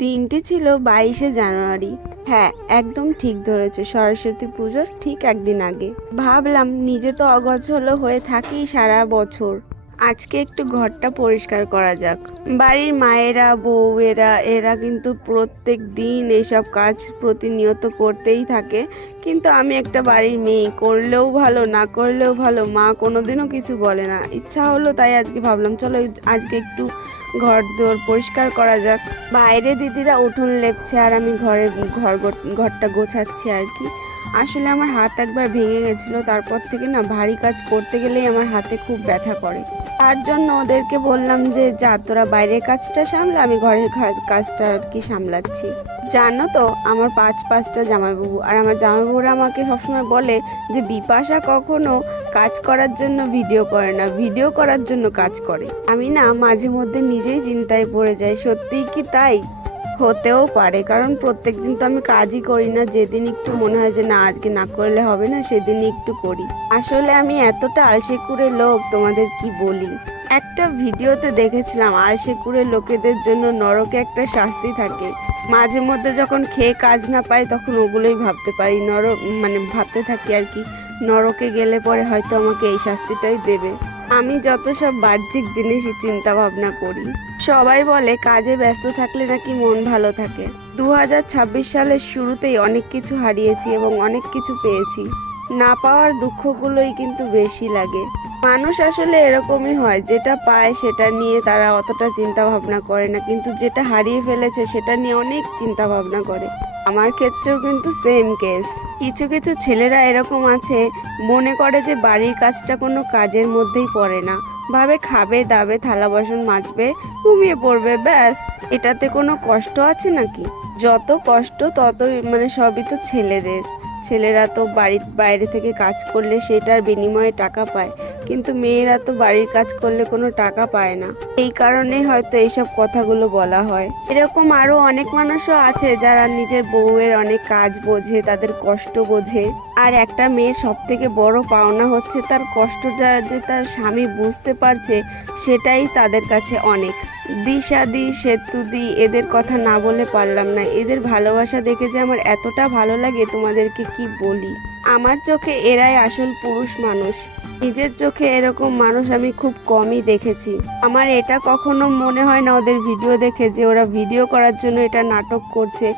দিনটি ছিল 22শে জানুয়ারি। হ্যাঁ, একদম ঠিক ধরেছে, সরস্বতী পুজোর ঠিক একদিন আগে। ভাবলাম নিজে তো অগোছালো হয়ে থাকি সারা বছর, আজকে একটু ঘরটা পরিষ্কার করা যাক। বাড়ির মায়েরা বউয়েরা এরা কিন্তু প্রত্যেক দিন এইসব কাজ প্রতিনিয়ত করতেই থাকে, কিন্তু আমি একটা বাড়ির মেয়ে, করলেও ভালো না করলেও ভালো, মা কোনোদিনও কিছু বলে না। ইচ্ছা হলো তাই আজকে ভাবলাম চলো আজকে একটু ঘর দোর পরিষ্কার করা যাক। বাইরে দিদিরা উঠোন লেপছে আর আমি ঘরটা গোছাচ্ছি আর কি। আসলে আমার হাত একবার ভেঙে গেছিলো, তারপর থেকে না ভারী কাজ করতে গেলেই আমার হাতে খুব ব্যথা করে। তার জন্য ওদেরকে বললাম যে যা তোরা বাইরের কাজটা সামলা, আমি ঘরের কাজটা আর কি সামলাচ্ছি। জানো তো আমার পাঁচটা জামাইবাবু, আর আমার জামাইবাবুরা আমাকে সবসময় বলে যে বিপাশা কখনো কাজ করার জন্য ভিডিও করে না, ভিডিও করার জন্য কাজ করে। আমি না মাঝে মধ্যে নিজেই চিন্তায় পড়ে যাই, সত্যিই কি তাই? হতেও পারে, কারণ প্রত্যেকদিন তো আমি কাজই করি না। যেদিন একটু মনে হয় যে না আজকে না করলে হবে না, সেদিনই একটু করি। আসলে আমি এতটা আলসেকুড়ে লোক, তোমাদের কি বলি। একটা ভিডিওতে দেখেছিলাম আলসেকুড়ে লোকেদের জন্য নরকে একটা শাস্তি থাকে। মাঝে মধ্যে যখন খেয়ে কাজ না পাই তখন ওগুলোই ভাবতে পারি, ভাবতে থাকি আর কি, নরকে গেলে পরে হয়তো আমাকে এই শাস্তিটাই দেবে। আমি যত সব বাহ্যিক জিনিসই চিন্তা ভাবনা করি। সবাই বলে কাজে ব্যস্ত থাকলে নাকি মন ভালো থাকে। 2026 সালের শুরুতেই অনেক কিছু হারিয়েছি এবং অনেক কিছু পেয়েছি। না পাওয়ার দুঃখগুলোই কিন্তু বেশি লাগে। মানুষ আসলে এরকমই হয়, যেটা পায় সেটা নিয়ে তারা অতটা চিন্তা ভাবনা করে না, কিন্তু যেটা হারিয়ে ফেলেছে সেটা নিয়ে অনেক চিন্তা ভাবনা করে। আমার ক্ষেত্রেও কিন্তু সেম কেস। কিছু কিছু ছেলেরা এরকম আছে, মনে করে যে বাড়ির কাজটা কোনো কাজের মধ্যেই পড়ে না। ভাবে খাবে দাবে থালা বাসন মাজবে ঘুমিয়ে পড়বে, ব্যাস, এটাতে কোনো কষ্ট আছে নাকি? যত কষ্ট ততই সবই তো ছেলেদের। ছেলেরা তো বাইরে থেকে কাজ করলে সেটার বিনিময়ে টাকা পায়, কিন্তু মেয়েরা তো বাড়ির কাজ করলে কোনো টাকা পায় না। এই কারণে হয়তো এইসব কথাগুলো বলা হয়। এরকম আরো অনেক মানুষও আছে যারা নিজের বউয়ের অনেক কাজ বোঝে, তাদের কষ্ট বোঝে। আর একটা মেয়ের সব থেকে বড় পাওনা হচ্ছে তার কষ্টটা যে তার স্বামী বুঝতে পারছে, সেটাই তাদের কাছে অনেক। দিশাদি সেতুদি এদের কথা না বলে পারলাম না। এদের ভালোবাসা দেখে যে আমার এতটা ভালো লাগে তোমাদেরকে কি বলি। আমার চোখে এরাই আসল পুরুষ মানুষ। নিজের চোখে এরকম মানুষ আমি খুব কমই দেখেছি। আমার এটা কখনো মনে হয় না ওদের ভিডিও দেখে যে ওরা ভিডিও করার জন্য এটা নাটক করছে।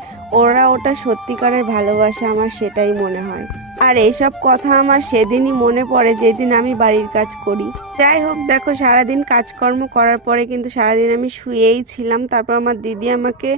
ওটা সত্যিকারের ভালোবাসা, আমার সেটাই মনে হয়। আর এইসব কথা আমার সেদিনই মনে পড়ে যেদিন আমি বাড়ির কাজ করি। যাই হোক, দেখো সারাদিন কাজকর্ম করার পরে কিন্তু সারাদিন আমি শুয়েই ছিলাম। তারপর আমার দিদি আমাকে